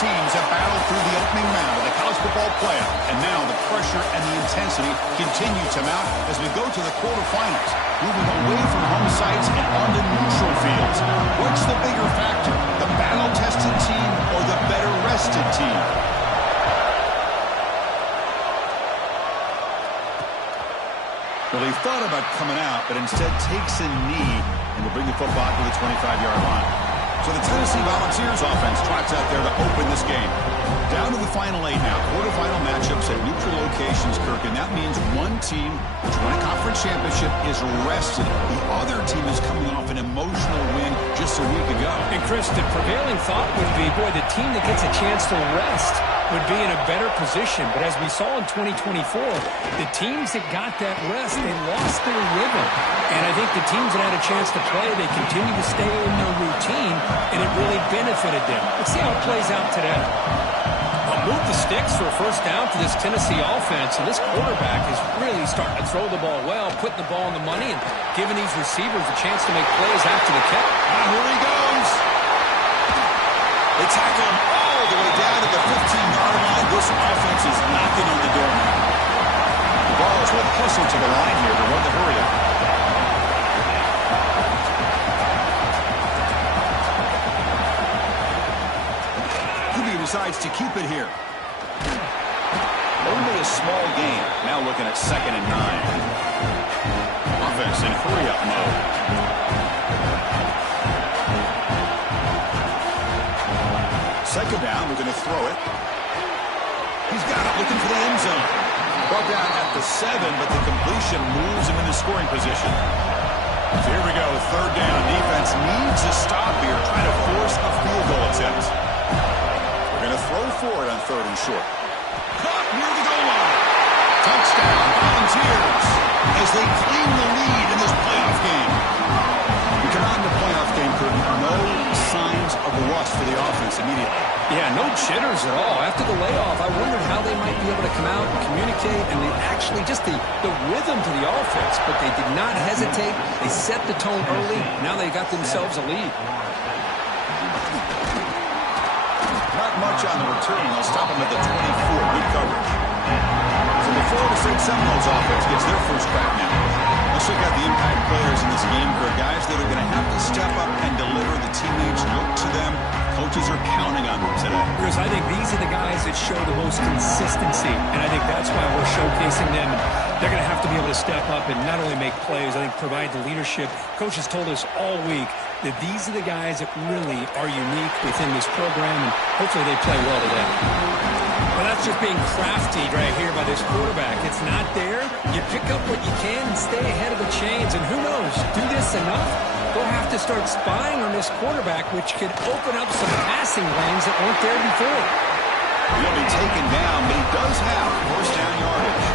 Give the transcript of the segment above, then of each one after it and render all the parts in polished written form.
teams have battled through the opening round of the college football playoff, and now the pressure and the intensity continue to mount as we go to the quarterfinals, moving away from home sites and onto neutral fields. What's the bigger factor, the battle-tested team or the better-rested team? Well, he thought about coming out, but instead takes a knee and will bring the football to the 25-yard line. So the Tennessee Volunteers offense trots out there to open this game. Down to the final 8 now. Quarterfinal matchups at neutral locations, Kirk, and that means one team which won a conference championship is rested. The other team is coming off an emotional win just a week ago. And, Chris, the prevailing thought would be, boy, the team that gets a chance to rest would be in a better position. But as we saw in 2024, the teams that got that rest, they lost their rhythm. And I think the teams that had a chance to play, they continue to stay in their routine, and it really benefited them. Let's see how it plays out today. They'll move the sticks for a first down for this Tennessee offense, and this quarterback is really starting to throw the ball well, putting the ball on the money, and giving these receivers a chance to make plays after the catch. And here he goes. They tackle him all the way down to the 15-yard line. This offense is knocking on the door now. The Vols will hustle to the line here to run the hurry-up. Decides to keep it here. Only a small gain. Now looking at 2nd and 9. Offense in hurry-up mode. Second down, we're going to throw it. He's got it, looking for the end zone. Brought down at the 7, but the completion moves him into scoring position. So here we go, 3rd down. Defense needs a stop here, trying to force a field goal attempt. Going to throw for it on 3rd and short. Caught near the goal line. Touchdown, Volunteers, as they claim the lead in this playoff game. We come out in the playoff game, Kurt. No signs of rust for the offense immediately. Yeah, no jitters at all. After the layoff, I wondered how they might be able to come out and communicate, and they actually just the rhythm to the offense, but they did not hesitate. They set the tone early. Now they got themselves a lead. Not much on the return. They'll stop him at the 24. Good coverage. So the Florida State Seminoles offense gets their first crack now. Let's look at the impact players in this game for guys that are going to have to step up and deliver. The teammates look to them. Coaches are counting on them today. Chris, I think these are the guys that show the most consistency, and I think that's why we're showcasing them. And they're going to have to be able to step up and not only make plays, I think provide the leadership. Coaches told us all week that these are the guys that really are unique within this program, and hopefully they play well today. Well, that's just being crafty right here by this quarterback. It's not there. You pick up what you can and stay ahead of the chains, and who knows, do this enough, they'll have to start spying on this quarterback, which could open up some passing lanes that weren't there before. He'll be taken down, but he does have first down yardage.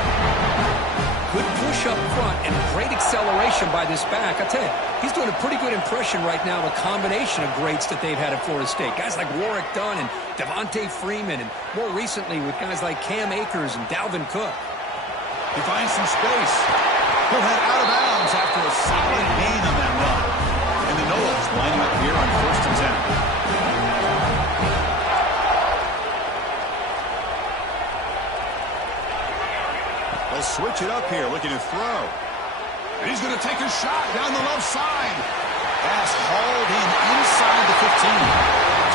Good push up front and great acceleration by this back. I tell you, he's doing a pretty good impression right now of a combination of greats that they've had at Florida State. Guys like Warwick Dunn and Devontae Freeman, and more recently with guys like Cam Akers and Dalvin Cook. He finds some space. He'll head out of bounds after a solid gain on that run. And the Noles lining up here on 1st and 10. They'll switch it up here, looking to throw. And he's going to take a shot down the left side. Pass hauled in inside the 15.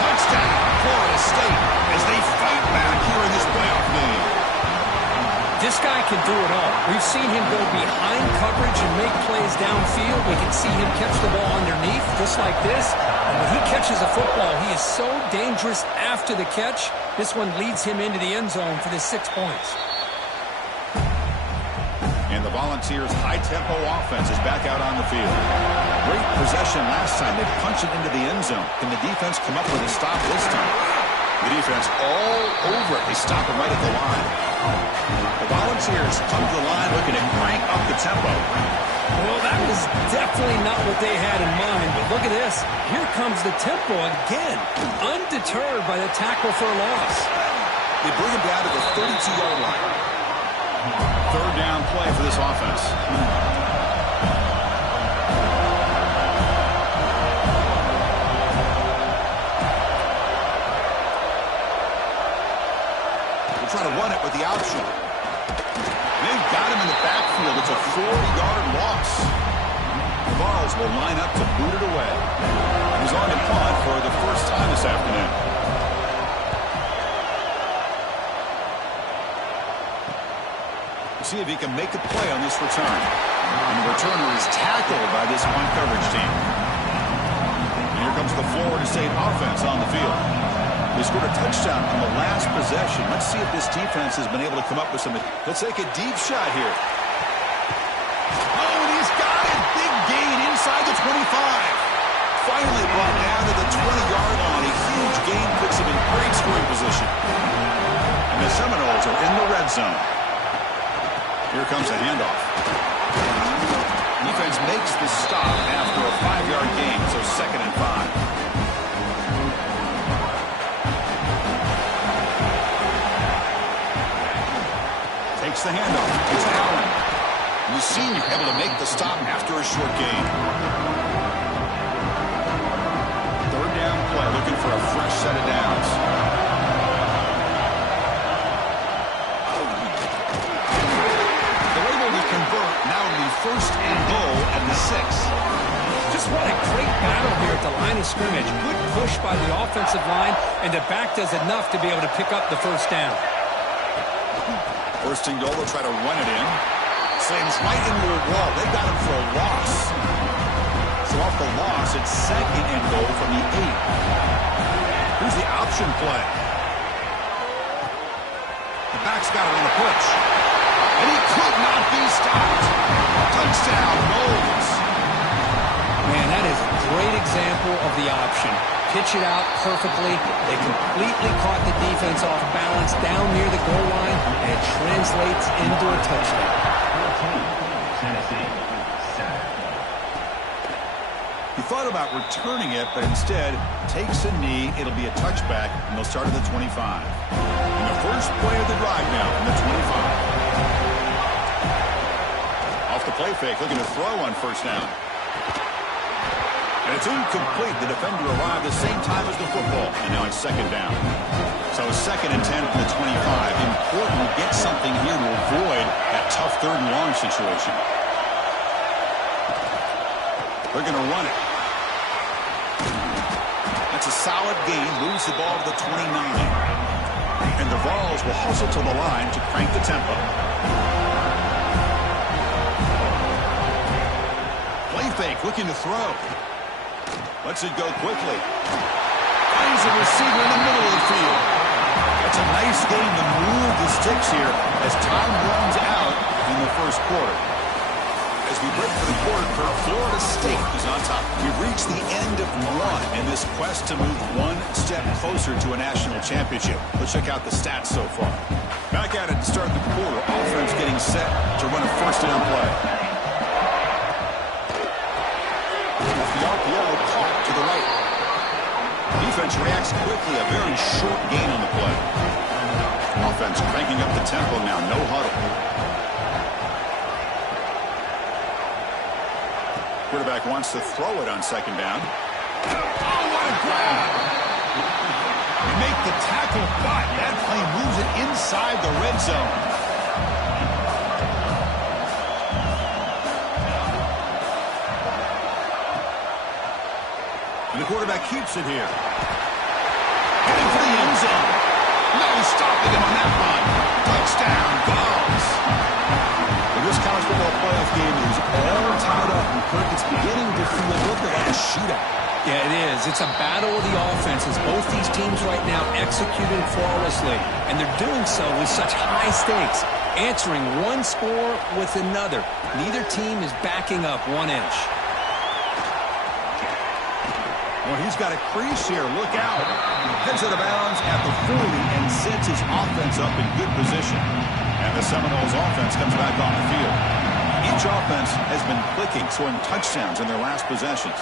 Touchdown, Florida State, as they fight back here in this playoff game. This guy can do it all. We've seen him go behind coverage and make plays downfield. We can see him catch the ball underneath, just like this. And when he catches a football, he is so dangerous after the catch. This one leads him into the end zone for the 6 points. And the Volunteers' high-tempo offense is back out on the field. Great possession last time. They punch it into the end zone. Can the defense come up with a stop this time? The defense all over it. They stop him right at the line. The Volunteers come to the line looking to crank up the tempo. Well, that was definitely not what they had in mind. But look at this. Here comes the tempo again. Undeterred by the tackle for a loss. They bring him down to the 32-yard line. 3rd down play for this offense. try to run it with the option. They've got him in the backfield. It's a 4-yard loss. The Vols will line up to boot it away. He's on to punt for the first time this afternoon. See if he can make a play on this return. And the returner is tackled by this punt coverage team. And here comes the Florida State offense on the field. They scored a touchdown on the last possession. Let's see if this defense has been able to come up with some. Let's take a deep shot here. Oh, and he's got it. Big gain inside the 25. Finally brought down to the 20-yard line. A huge gain puts him in great scoring position. And the Seminoles are in the red zone. Here comes a handoff. Defense makes the stop after a 5-yard gain, so 2nd and 5. Takes the handoff. It's Allen. And the senior able to make the stop after a short gain. 3rd down play, looking for a fresh set of downs. Convert, now it'll be 1st and goal at the 6. Just what a great battle here at the line of scrimmage. Good push by the offensive line, and the back does enough to be able to pick up the 1st down. 1st and goal, they'll try to run it in. Slams right into a wall. They got him for a loss. So off the loss, it's 2nd and goal from the 8. Here's the option play. The back's got it on the push. And he could not be stopped. Touchdown, Noles. Man, that is a great example of the option. Pitch it out perfectly. They completely caught the defense off balance down near the goal line, and it translates into a touchdown. He thought about returning it, but instead takes a knee. It'll be a touchback, and they'll start at the 25. And the first play of the drive now from the 25. Off the play fake, looking to throw on 1st down. And it's incomplete. The defender arrived the same time as the football. And now it's 2nd down. So 2nd and 10 from the 25. Important to get something here to avoid that tough 3rd and long situation. They're going to run it. That's a solid gain. Moves the ball to the 29. And the Vols will hustle to the line to crank the tempo. Play fake, looking to throw. Lets it go quickly. Finds a receiver in the middle of the field. That's a nice game to move the sticks here as time runs out in the 1st quarter. As we break for the quarter, Florida State is on top. We've reached the end of 1 in this quest to move 1 step closer to a national championship. Let's check out the stats so far. Back at it to start the quarter. Offense getting set to run a 1st down play. The RPO caught to the right. Defense reacts quickly. A very short gain on the play. Offense cranking up the tempo now. No huddle. Quarterback wants to throw it on 2nd down. Oh, what a grab! They make the tackle, but that play moves it inside the red zone. And the quarterback keeps it here. Heading for the end zone. No stopping him on that run. Touchdown, Vols. This college football playoff game is all tied up, and Kirk, it's beginning to feel a little bit like a shootout. Yeah, it is. It's a battle of the offenses. Both these teams right now executing flawlessly, and they're doing so with such high stakes, answering one score with another. Neither team is backing up 1 inch. Well, he's got a crease here. Look out. Heads out of bounds at the 40 and sets his offense up in good position. And the Seminoles offense comes back on the field. Each offense has been clicking, scoring touchdowns in their last possessions.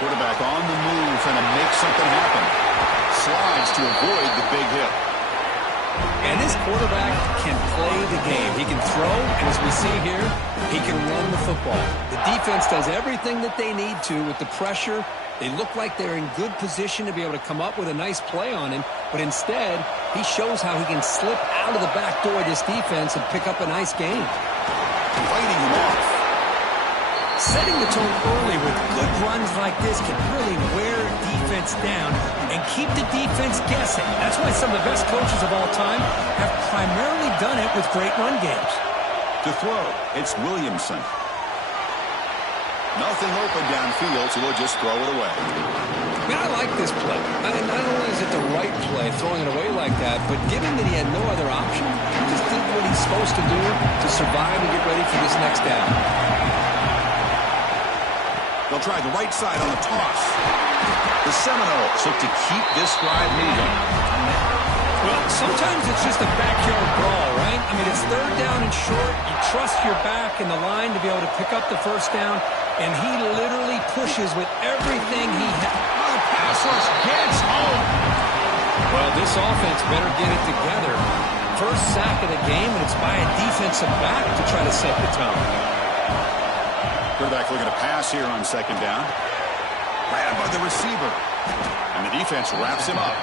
Quarterback on the move, trying to make something happen. Slides to avoid the big hit. And this quarterback can play the game. He can throw, and as we see here, he can run the football. The defense does everything that they need to with the pressure. They look like they're in good position to be able to come up with a nice play on him, but instead, He shows how he can slip out of the back door of this defense and pick up a nice gain. Fighting him off. Setting the tone early with good runs like this can really wear defense down and keep the defense guessing. That's why some of the best coaches of all time have primarily done it with great run games. To throw, it's Williamson. Nothing open downfield, so he'll just throw it away. Man, I like this play. Not only is it the right play, throwing it away like that, but given that he had no other option, he just did what he's supposed to do to survive and get ready for this next down. They'll try the right side on the toss. The Seminoles look to keep this drive moving. Well, sometimes it's just a backyard brawl, right? I mean, it's third down and short. You trust your back in the line to be able to pick up the first down, and he literally pushes with everything he has. Oh, the pass rush gets home. Well, this offense better get it together. First sack of the game, and it's by a defensive back to try to set the tone. Quarterback looking to pass here on second down. Grabbed by the receiver. And the defense wraps him up.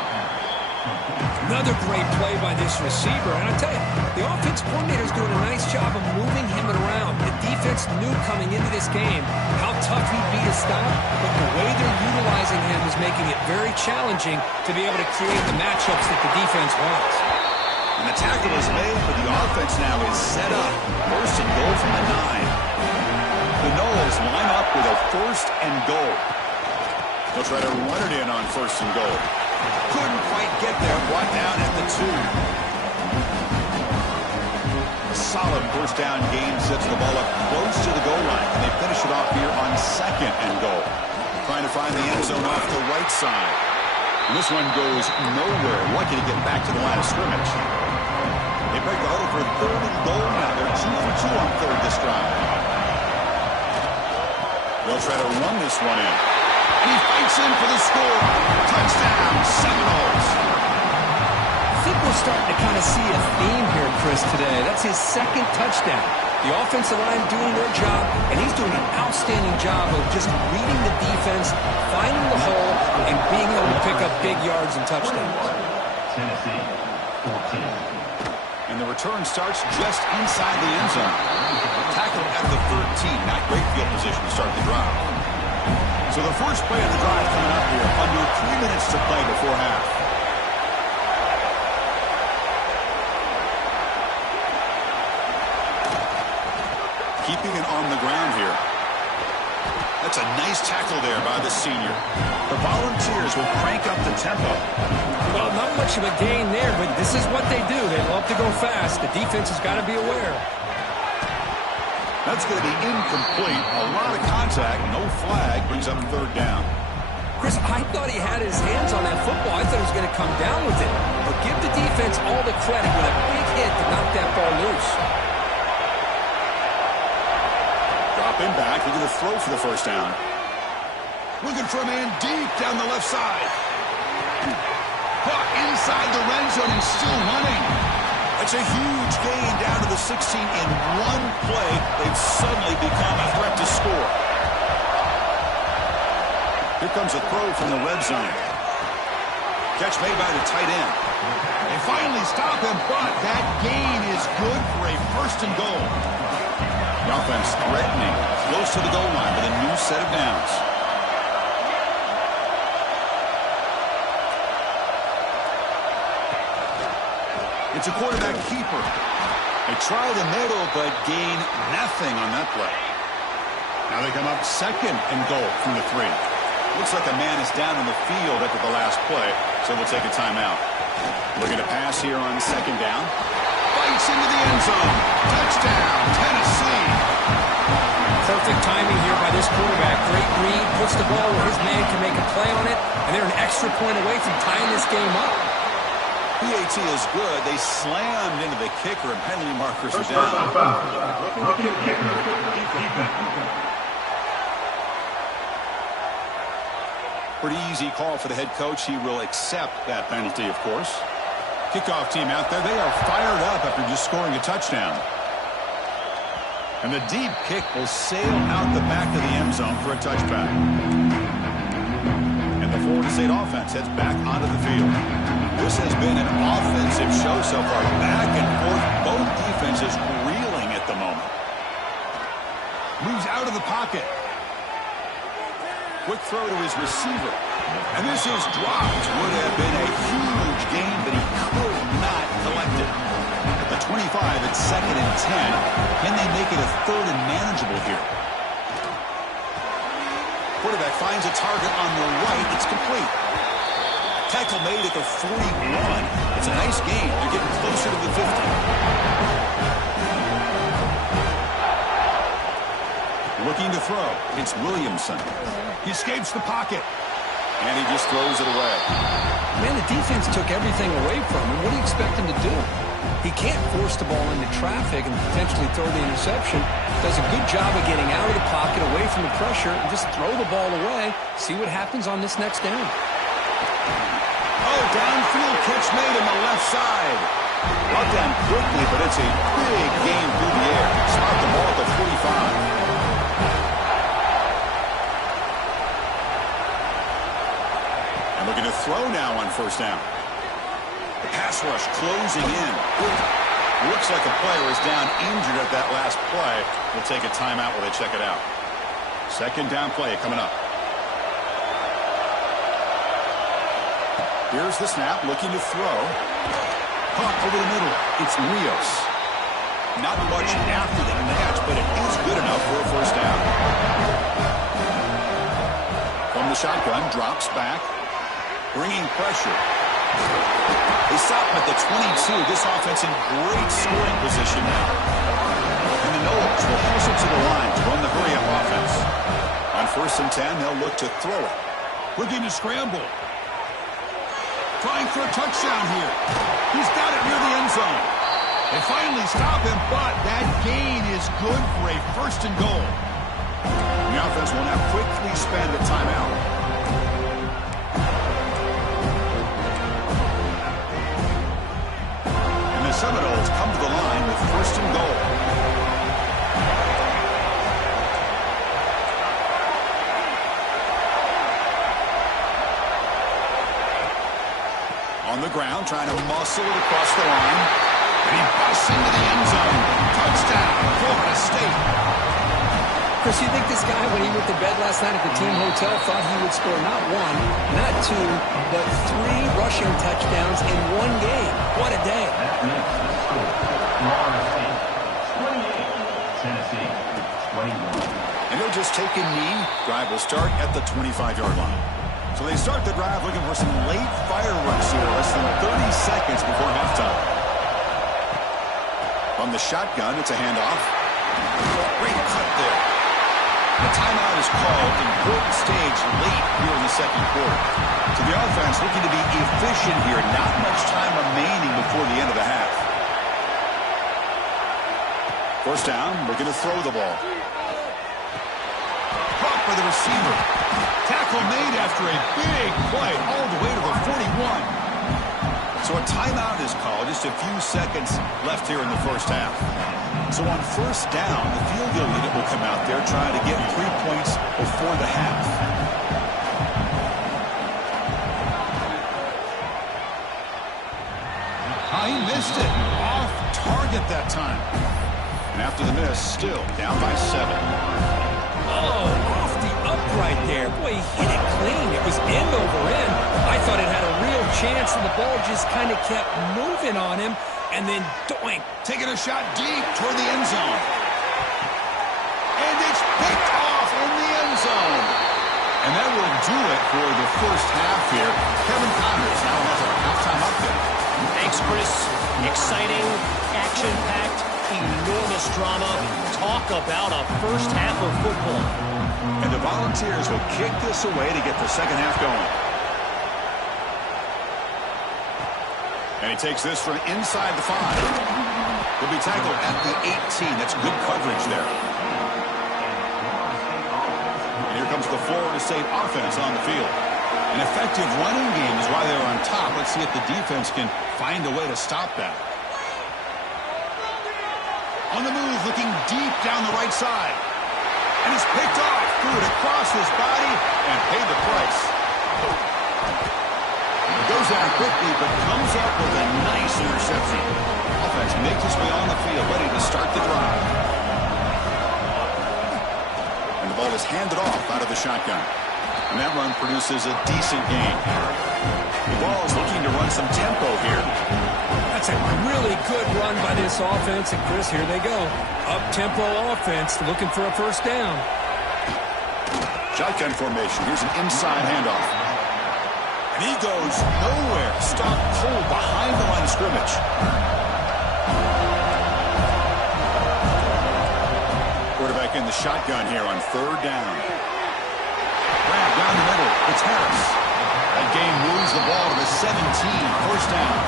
Another great play by this receiver. And I tell you, the offense coordinator is doing a nice job of moving him around. The defense knew coming into this game how tough he'd be to stop, but the way they're utilizing him is making it very challenging to be able to create the matchups that the defense wants. And the tackle is made, but the offense now is set up. First and goal from the 9. The Noles line up with a first and goal. They'll try to run it in on first and goal. Couldn't quite get there. Brought down at the 2. A solid first down gain sets the ball up close to the goal line. And they finish it off here on second and goal. Trying to find the end zone off the right side. And this one goes nowhere. Lucky to get back to the line of scrimmage. They break the huddle for third and goal now. They're 2 for 2 on third this drive. They'll try to run this one in. And he fights in for the score. Touchdown, Seminoles. I think we're starting to kind of see a theme here, Chris, today. That's his second touchdown. The offensive line doing their job, and he's doing an outstanding job of just reading the defense, finding the hole, and being able to pick up big yards and touchdowns. Tennessee, 14. And the return starts just inside the end zone. Tackled at the 13. Not great field position to start the drive. So the first play of the drive coming up here. Under 3 minutes to play before half. Keeping it on the ground here. That's a nice tackle there by the senior. The Volunteers will crank up the tempo. Well, not much of a gain there, but this is what they do. They love to go fast. The defense has got to be aware. That's going to be incomplete. A lot of contact. No flag. Brings up third down. Chris, I thought he had his hands on that football. I thought he was going to come down with it. But give the defense all the credit with a big hit to knock that ball loose. Dropping back. Looking to throw for the first down. Looking for a man deep down the left side. Caught inside the red zone and still running. That's a huge gain down to the 16 in one play. They've suddenly become a threat to score. Here comes a throw from the red zone. Catch made by the tight end. They finally stop him, but that gain is good for a first and goal. The offense threatening, close to the goal line with a new set of downs. It's a quarterback keeper. They try the middle, but gain nothing on that play. Now they come up second and goal from the 3. Looks like a man is down in the field after the last play, so we'll take a timeout. Looking to pass here on second down. Bites into the end zone. Touchdown, Tennessee. Perfect timing here by this quarterback. Great read, puts the ball where his man can make a play on it, and they're an extra point away from tying this game up. PAT is good. They slammed into the kicker, and penalty markers are down. Pretty easy call for the head coach. He will accept that penalty, of course. Kickoff team out there. They are fired up after just scoring a touchdown. And the deep kick will sail out the back of the end zone for a touchback. And the Florida State offense heads back onto the field. This has been an offensive show so far. Back and forth, both defenses reeling at the moment. Moves out of the pocket. Quick throw to his receiver. And this is dropped. Would have been a huge gain, but he could not collect it. At the 25, it's 2nd and 10. Can they make it a 3rd and manageable here? Quarterback finds a target on the right. It's complete. Tackle made at the 41. It's a nice gain. They're getting closer to the 50. Looking to throw. It's Williamson. He escapes the pocket. And he just throws it away. Man, the defense took everything away from him. What do you expect him to do? He can't force the ball into traffic and potentially throw the interception. Does a good job of getting out of the pocket, away from the pressure, and just throw the ball away. See what happens on this next down. Oh, downfield catch made on the left side. Brought down quickly, but it's a big gain through the air. Spot the ball at the 45. And looking to throw now on 1st down. The pass rush closing in. Looks like a player is down injured at that last play. We'll take a timeout while they check it out. 2nd down play coming up. Here's the snap, looking to throw. Pump over the middle. It's Rios. Not much after the catch, but it is good enough for a 1st down. From the shotgun, drops back. Bringing pressure. They stop him at the 22. This offense in great scoring position now. And the Noles will push it to the line to run the hurry-up offense. On 1st and 10, they'll look to throw it. Looking to scramble. Trying for a touchdown here. He's got it near the end zone. They finally stop him, but that gain is good for a 1st and goal. The offense will now quickly spend a timeout. The Seminoles come to the line with 1st and goal. On the ground, trying to muscle it across the line. And he busts into the end zone. Touchdown, Florida State. Chris, you think this guy, when he went to bed last night at the team hotel, thought he would score not 1, not 2, but 3 rushing touchdowns in 1 game? What a day. Florida State 28, Tennessee 21. And he'll just take a knee. Drive will start at the 25-yard line. So they start the drive looking for some late fireworks here, less than 30 seconds before halftime. From the shotgun, it's a handoff. Great cut there. The timeout is called. Important stage late here in the 2nd quarter. So the offense looking to be efficient here. Not much time remaining before the end of the half. 1st down, looking to throw the ball. Caught by the receiver. Tackle made after a big play all the way to the 41. So a timeout is called. Just a few seconds left here in the 1st half. So on 1st down, the field goal unit will come out there trying to get 3 points before the half. He missed it. Off target that time. And after the miss, still down by 7. Oh, off the upright there. Boy, he hit it clean. It was end over end. I thought it had a real chance, and the ball just kind of kept moving on him. And then, doink. Taking a shot deep toward the end zone. And it's picked off in the end zone. And that will do it for the 1st half here. Kevin Connors now has our halftime update. Thanks, Chris. Exciting, action-packed, enormous drama. Talk about a 1st half of football. And the Volunteers will kick this away to get the 2nd half going. And he takes this from inside the 5. He'll be tackled at the 18. That's good coverage there. And here comes the Florida State offense on the field. An effective running game is why they're on top. Let's see if the defense can find a way to stop that. On the move, looking deep down the right side. And he's picked off. Threw it across his body and paid the price. Goes down quickly, but comes up with a nice interception. Offense makes its way on the field, ready to start the drive. And the ball is handed off out of the shotgun. And that run produces a decent gain. The ball is looking to run some tempo here. That's a really good run by this offense. And, Chris, here they go. Up-tempo offense looking for a first down. Shotgun formation. Here's an inside handoff. And he goes nowhere. Stopped cold behind the line of scrimmage. Quarterback in the shotgun here on third down. Grab down the middle. It's Harris. That game moves the ball to the 17. First down.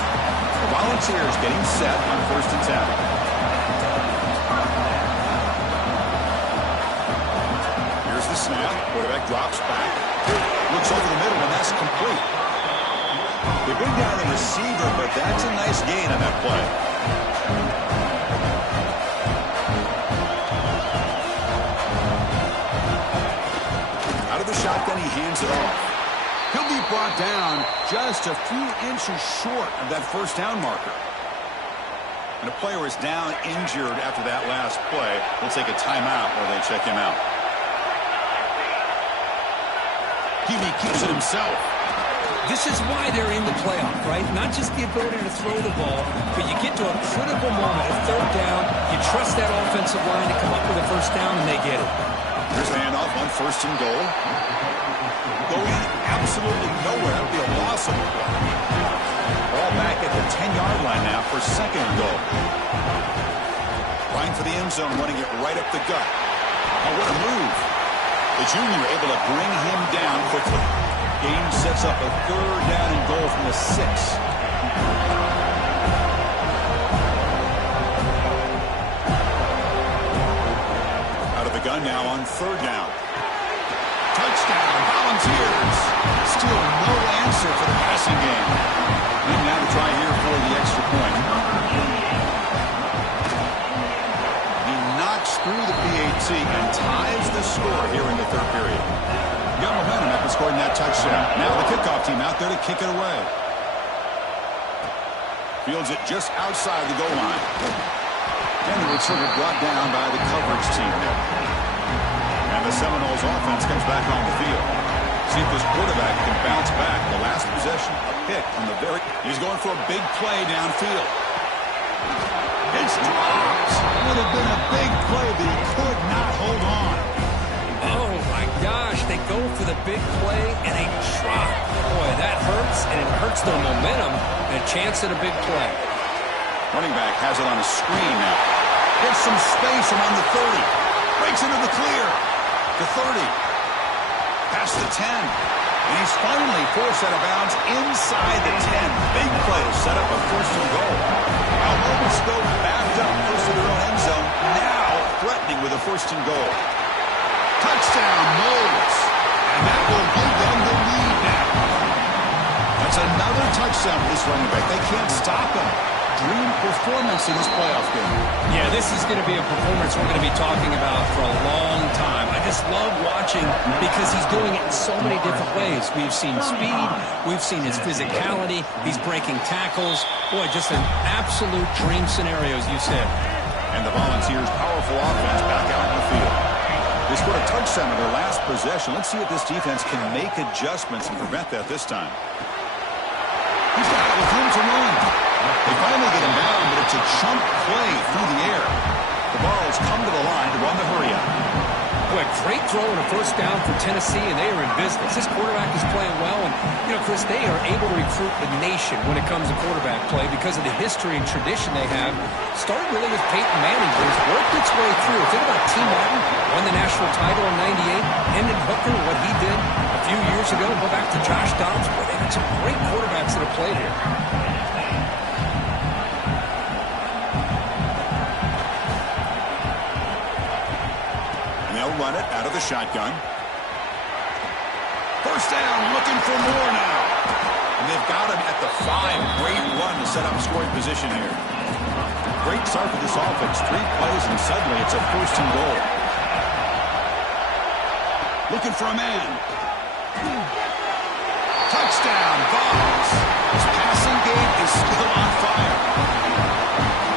The Volunteers getting set on first and 10. The snap, quarterback drops back, looks over the middle, and that's complete. They bring down the receiver, but that's a nice gain on that play. Out of the shotgun, he hands it off. He'll be brought down just a few inches short of that first down marker. And a player is down injured after that last play. They'll take a timeout while they check him out. He keeps it himself. This is why they're in the playoff, right? Not just the ability to throw the ball, but you get to a critical moment at third down. You trust that offensive line to come up with a first down, and they get it. Here's the handoff on first and goal. Going absolutely nowhere. That would be a loss of the play. Ball back at the 10-yard line now for second and goal. Trying for the end zone, running it right up the gut. Oh, what a move. The junior able to bring him down quickly. Game sets up a third down and goal from the 6. Out of the gun now on third down. Touchdown, Volunteers. Still no answer for the passing game. And now to try here for the extra point. Through the PAT and ties the score here in the third period. Got momentum after scoring that touchdown. Now the kickoff team out there to kick it away. Fields it just outside the goal line. And the returner brought down by the coverage team there. And the Seminoles offense comes back on the field. See if this quarterback can bounce back. The last possession, a pick on the very... He's going for a big play downfield. It's dropped. Would have been a big play, but he could not hold on. Oh, my gosh. They go for the big play, and they drop. Boy, that hurts, and it hurts their momentum and a chance at a big play. Running back has it on a screen now. Gets some space around the 30. Breaks into the clear. The 30. Past the 10. And he's finally forced out of bounds inside the 10. Big play to set up a first and goal. Now Lobos go backed up close to their own end zone. Now threatening with a first and goal. Touchdown, Knowles. And that will give them the lead now. That's another touchdown for this running back. They can't stop him. Dream performance in this playoff game. Yeah, this is going to be a performance we're going to be talking about for a long time. I just love watching because he's doing it in so many different ways. We've seen speed. We've seen his physicality. He's breaking tackles. Boy, just an absolute dream scenario, as you said. And the Volunteers' powerful offense back out in the field. They scored a touchdown in their last possession. Let's see if this defense can make adjustments and prevent that this time. He's got it with room to run. They finally get him down, but it's a chunk play through the air. The Vols come to the line to run the hurry up. Boy, great throw and a first down for Tennessee, and they are in business. This quarterback is playing well, and, you know, Chris, they are able to recruit the nation when it comes to quarterback play because of the history and tradition they have. Started really with Peyton Manning, but it's worked its way through. Think about T. Martin, won the national title in '98. Hendon Hooker, what he did a few years ago. Go back to Josh Dobbs. Boy, they had some great quarterbacks that have played here. They'll run it out of the shotgun. First down, looking for more now. And they've got him at the 5. Great run to set up scoring position here. Great start for this offense. 3 plays, and suddenly it's a first and goal. Looking for a man. Touchdown, Vols. His passing game is still on fire.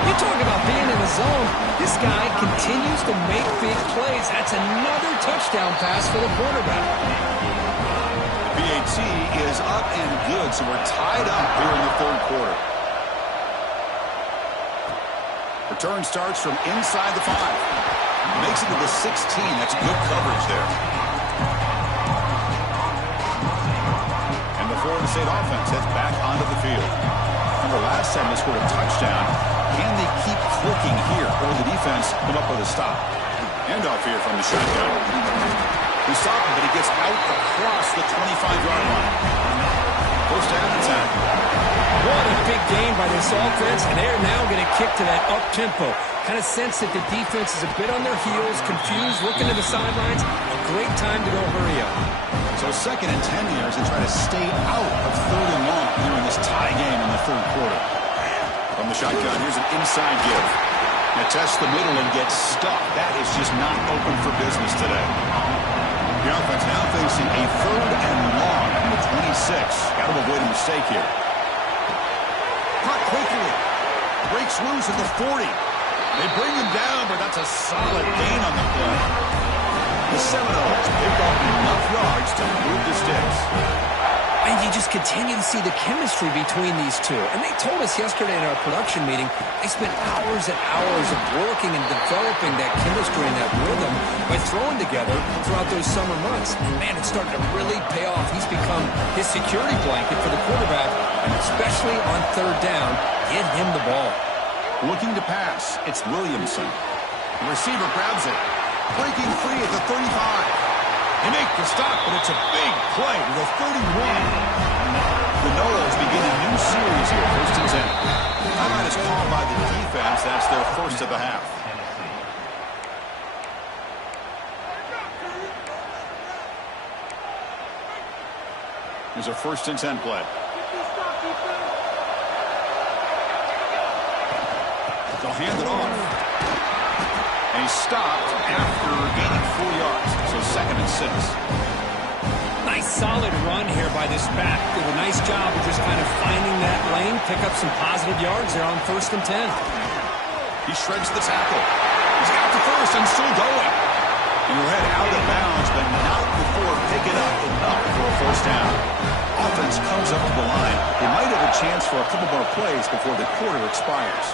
You talk about being in the zone. This guy continues to make big plays. That's another touchdown pass for the quarterback. The PAT is up and good, so we're tied up here in the third quarter. Return starts from inside the 5. Makes it to the 16. That's good coverage there. And the Florida State offense heads back onto the field. Remember, last time they scored a touchdown. Can they keep clicking here, or will the defense come up with a stop? Handoff here from the shotgun. We stop him, but he gets out across the 25-yard line. First down and 10. What a big gain by this offense, and they're now going to kick to that up-tempo. Kind of sense that the defense is a bit on their heels, confused, looking to the sidelines. A great time to go hurry up. So second and 10 here as they try to stay out of third and long here in this tie game in the third quarter. From the shotgun, here's an inside give. Now test the middle and gets stuck. That is just not open for business today. The offense now facing a third and long from the 26. Got to avoid a mistake here. Cut quickly. Breaks loose at the 40. They bring him down, but that's a solid gain on the play. The Seminoles pick up enough yards to move the sticks. And you just continue to see the chemistry between these two. And they told us yesterday in our production meeting, they spent hours and hours of working and developing that chemistry and that rhythm by throwing together throughout those summer months. And man, it's starting to really pay off. He's become his security blanket for the quarterback, and especially on third down, get him the ball. Looking to pass, it's Williamson. The receiver grabs it, breaking free at the 35. They make the stop, but it's a big play to the 31. The Noles begin a new series here, first and 10. Timeout is called by the defense. That's their first of the half. There's a first and 10 play. They'll hand it off. And he's stopped after gaining 4 yards. So second and 6. Nice solid run here by this back. Did a nice job of just kind of finding that lane, pick up some positive yards there on first and 10. He shreds the tackle. He's got the first and still going. And he'll head out of bounds, but not before picking up enough for a first down. Offense comes up to the line. They might have a chance for a couple more plays before the quarter expires.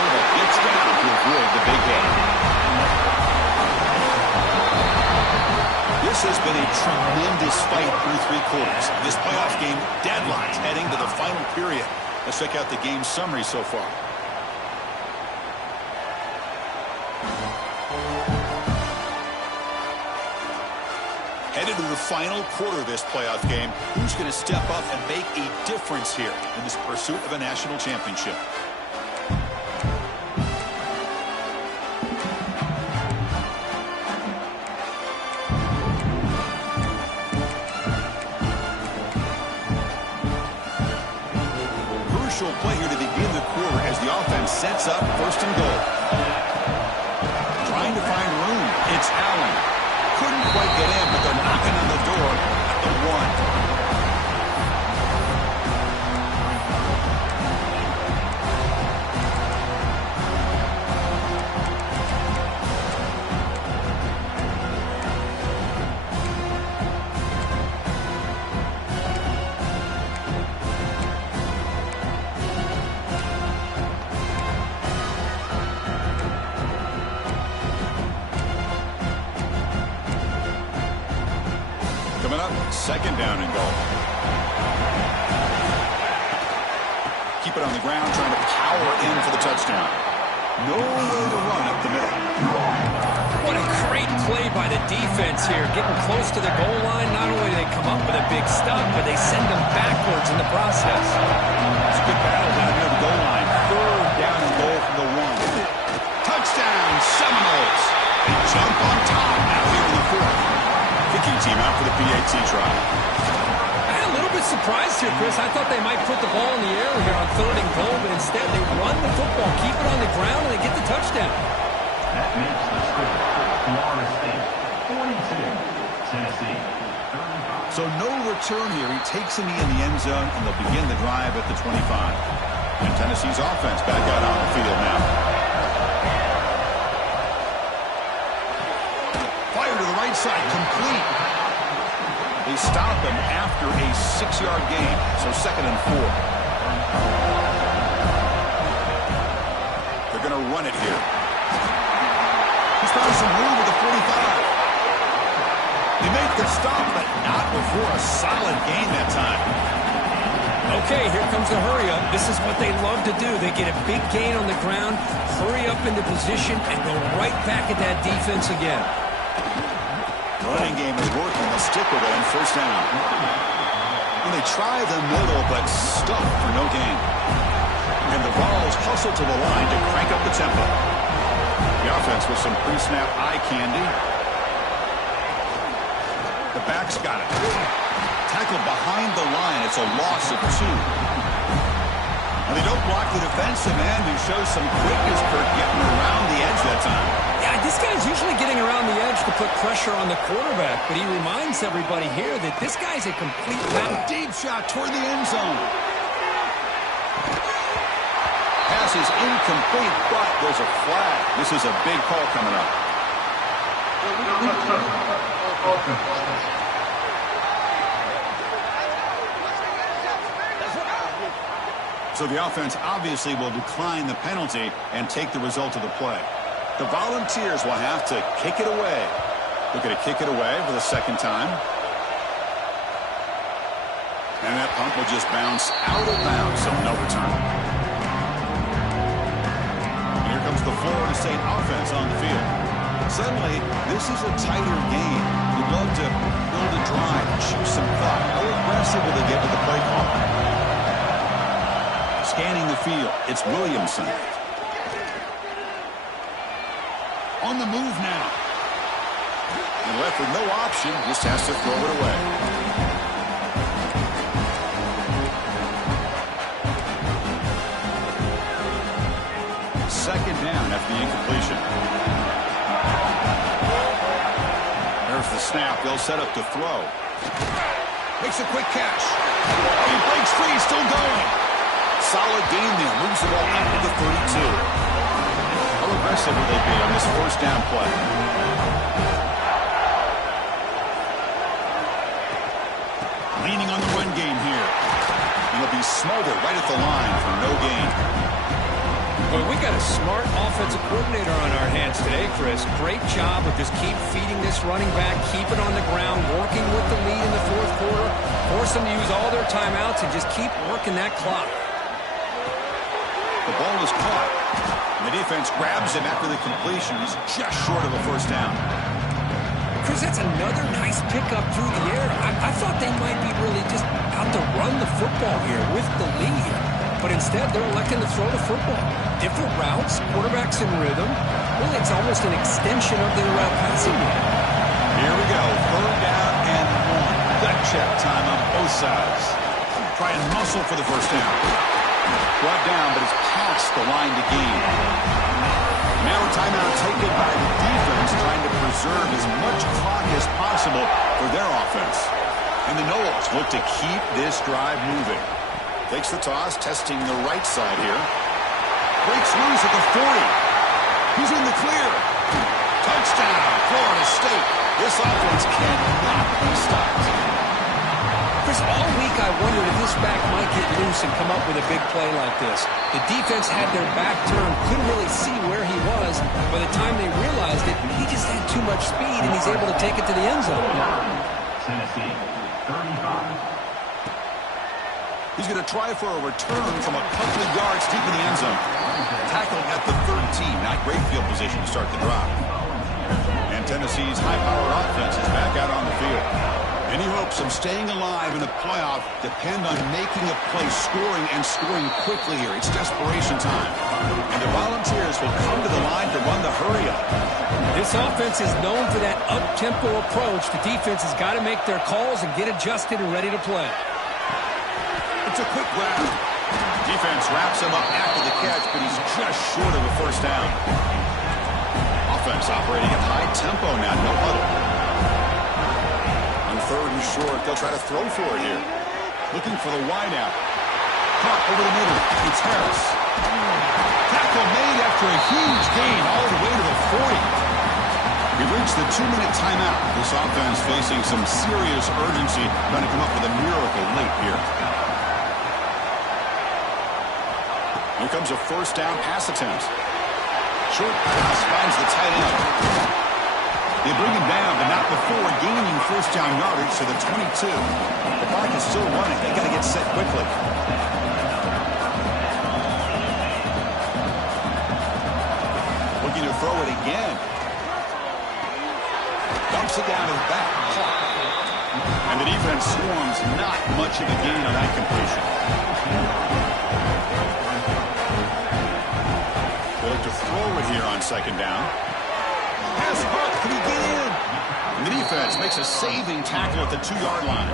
Gets down to avoid the big hit. This has been a tremendous fight through 3 quarters. This playoff game deadlines heading to the final period. Let's check out the game summary so far. Headed to the final quarter of this playoff game. Who's going to step up and make a difference here in this pursuit of a national championship? Play here to begin the quarter as the offense sets up first and goal. Trying to find room. It's Allen. Couldn't quite get in, but they're knocking on the door at the 1. Coming up, second down and goal. Keep it on the ground, trying to power in for the touchdown. No way to run up the middle. What a great play by the defense here. Getting close to the goal line, not only do they come up with a big stop, but they send them backwards in the process. It's a good battle down near the goal line. Third down and goal from the 1. Touchdown, Seminoles. They jump on top now here in the 4th. Kicking team out for the PAT try. I'm a little bit surprised here, Chris. I thought they might put the ball in the air here on third and goal, but instead they run the football, keep it on the ground, and they get the touchdown. That makes the score Florida State 42, Tennessee So no return here. He takes him in the end zone, and they'll begin the drive at the 25. And Tennessee's offense back out on the field now. Fire to the right side, complete. They stop him after a 6-yard gain, so 2nd and 4. They're going to run it here. He's found some room with the 45. They make the stop, but not before a solid gain that time. Okay, here comes the hurry up. This is what they love to do. They get a big gain on the ground, hurry up into position, and go right back at that defense again. The running game is working. They'll stick with it on 1st down. And they try the middle, but stuck for no gain. And the Vols hustle to the line to crank up the tempo. The offense with some pre-snap eye candy. The back's got it. Tackled behind the line. It's a loss of 2. And they don't block the defensive end, who shows some quickness for getting around the edge that time. Yeah, this guy's usually getting around the edge to put pressure on the quarterback, but he reminds everybody here that this guy's a complete Deep shot toward the end zone. Pass is incomplete, but there's a flag. This is a big call coming up. So the offense obviously will decline the penalty and take the result of the play. The Volunteers will have to kick it away. Look at it, kick it away for the 2nd time. And that punt will just bounce out of bounds, so no return. And here comes the Florida State offense on the field. Suddenly, this is a tighter game. You'd love to build a drive, choose some clock. How aggressive will they get with the play call? Scanning the field, it's Williamson. On the move now. And left with no option, just has to throw it away. Second down after the incompletion. There's the snap. They'll set up to throw. Makes a quick catch. He breaks free, still going. Solid gain there. Moves the ball out to the 32. How aggressive will they be on this 1st down play? Leaning on the run game here. And he'll be smothered right at the line for no gain. Well, we got a smart offensive coordinator on our hands today, Chris. Great job of just keep feeding this running back, keep it on the ground, working with the lead in the 4th quarter, force them to use all their timeouts, and just keep working that clock. The ball is caught. The defense grabs him after the completion. He's just short of a 1st down. Chris, that's another nice pickup through the air. I thought they might be really just out to run the football here with the lead. But instead, they're electing to throw the football. Different routes, quarterbacks in rhythm. Really, it's almost an extension of their passing game. Here we go. 3rd down and 1. Gut check time on both sides. Try and muscle for the 1st down. Brought down, but it's past the line to gain. Now a timeout taken by the defense, trying to preserve as much clock as possible for their offense. And the Noles look to keep this drive moving. Takes the toss, testing the right side here. Breaks loose at the 40. He's in the clear. Touchdown, Florida State. This offense cannot be stopped. Chris, all week I wondered if this back might get loose and come up with a big play like this. The defense had their back turned, couldn't really see where he was. By the time they realized it, he just had too much speed, and he's able to take it to the end zone. Tennessee, 35. He's going to try for a return from a couple of yards deep in the end zone. Tackled at the 13. Not great field position to start the drive. And Tennessee's high-powered offense is back out on the field. Any hopes of staying alive in the playoff depend on making a play, scoring, and scoring quickly here. It's desperation time. And the Volunteers will come to the line to run the hurry-up. This offense is known for that up-tempo approach. The defense has got to make their calls and get adjusted and ready to play. It's a quick grab. Defense wraps him up after the catch, but he's just short of a 1st down. Offense operating at high tempo now, no huddle. On 3rd and short. They'll try to throw for it here. Looking for the wideout. Caught over the middle. It's Harris. Tackle made after a huge gain all the way to the 40. We reached the 2-minute timeout. This offense facing some serious urgency, trying to come up with a miracle late here. Here comes a 1st down pass attempt. Short pass finds the tight end. They bring him down, but not before gaining 1st down yardage to the 22. The clock is still running. They got to get set quickly. Looking to throw it again. Dumps it down to the back. And the defense swarms. Not much of a gain on that completion. They look to throw it here on 2nd down. Pass hook. Can he get in? And the defense makes a saving tackle at the 2-yard line.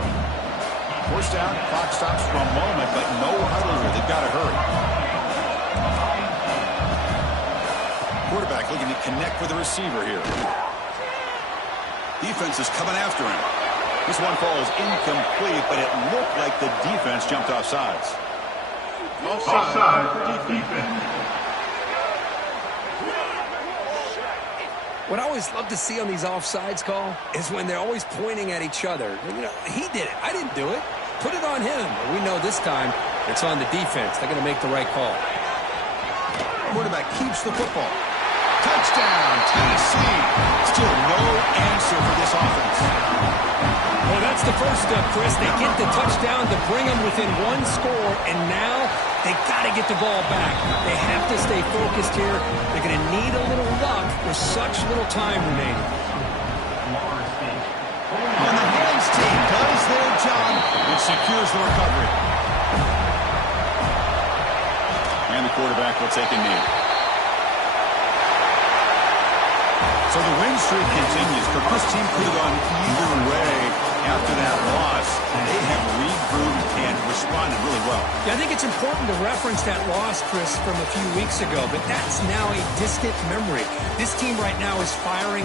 1st down. Clock stops for a moment, but no huddle here. They've got to hurry. Quarterback looking to connect with the receiver here. Defense is coming after him. This one falls incomplete, but it looked like the defense jumped off sides. Offside, defense. What I always love to see on these offsides call is when they're always pointing at each other. You know, he did it. I didn't do it. Put it on him. We know this time it's on the defense. They're going to make the right call. Quarterback keeps the football. Touchdown, Tennessee. Still no answer for this offense. Well, that's the first step, Chris. They get the touchdown to bring them within 1 score, and now they got to get the ball back. They have to stay focused here. They're going to need a little luck with such little time remaining. And the hands team does their job and secures the recovery. And the quarterback will take a knee. So the win streak continues, but this team could have gone either way after that loss. They have regrouped and responded really well. Yeah, I think it's important to reference that loss, Chris, from a few weeks ago, but that's now a distant memory. This team right now is firing on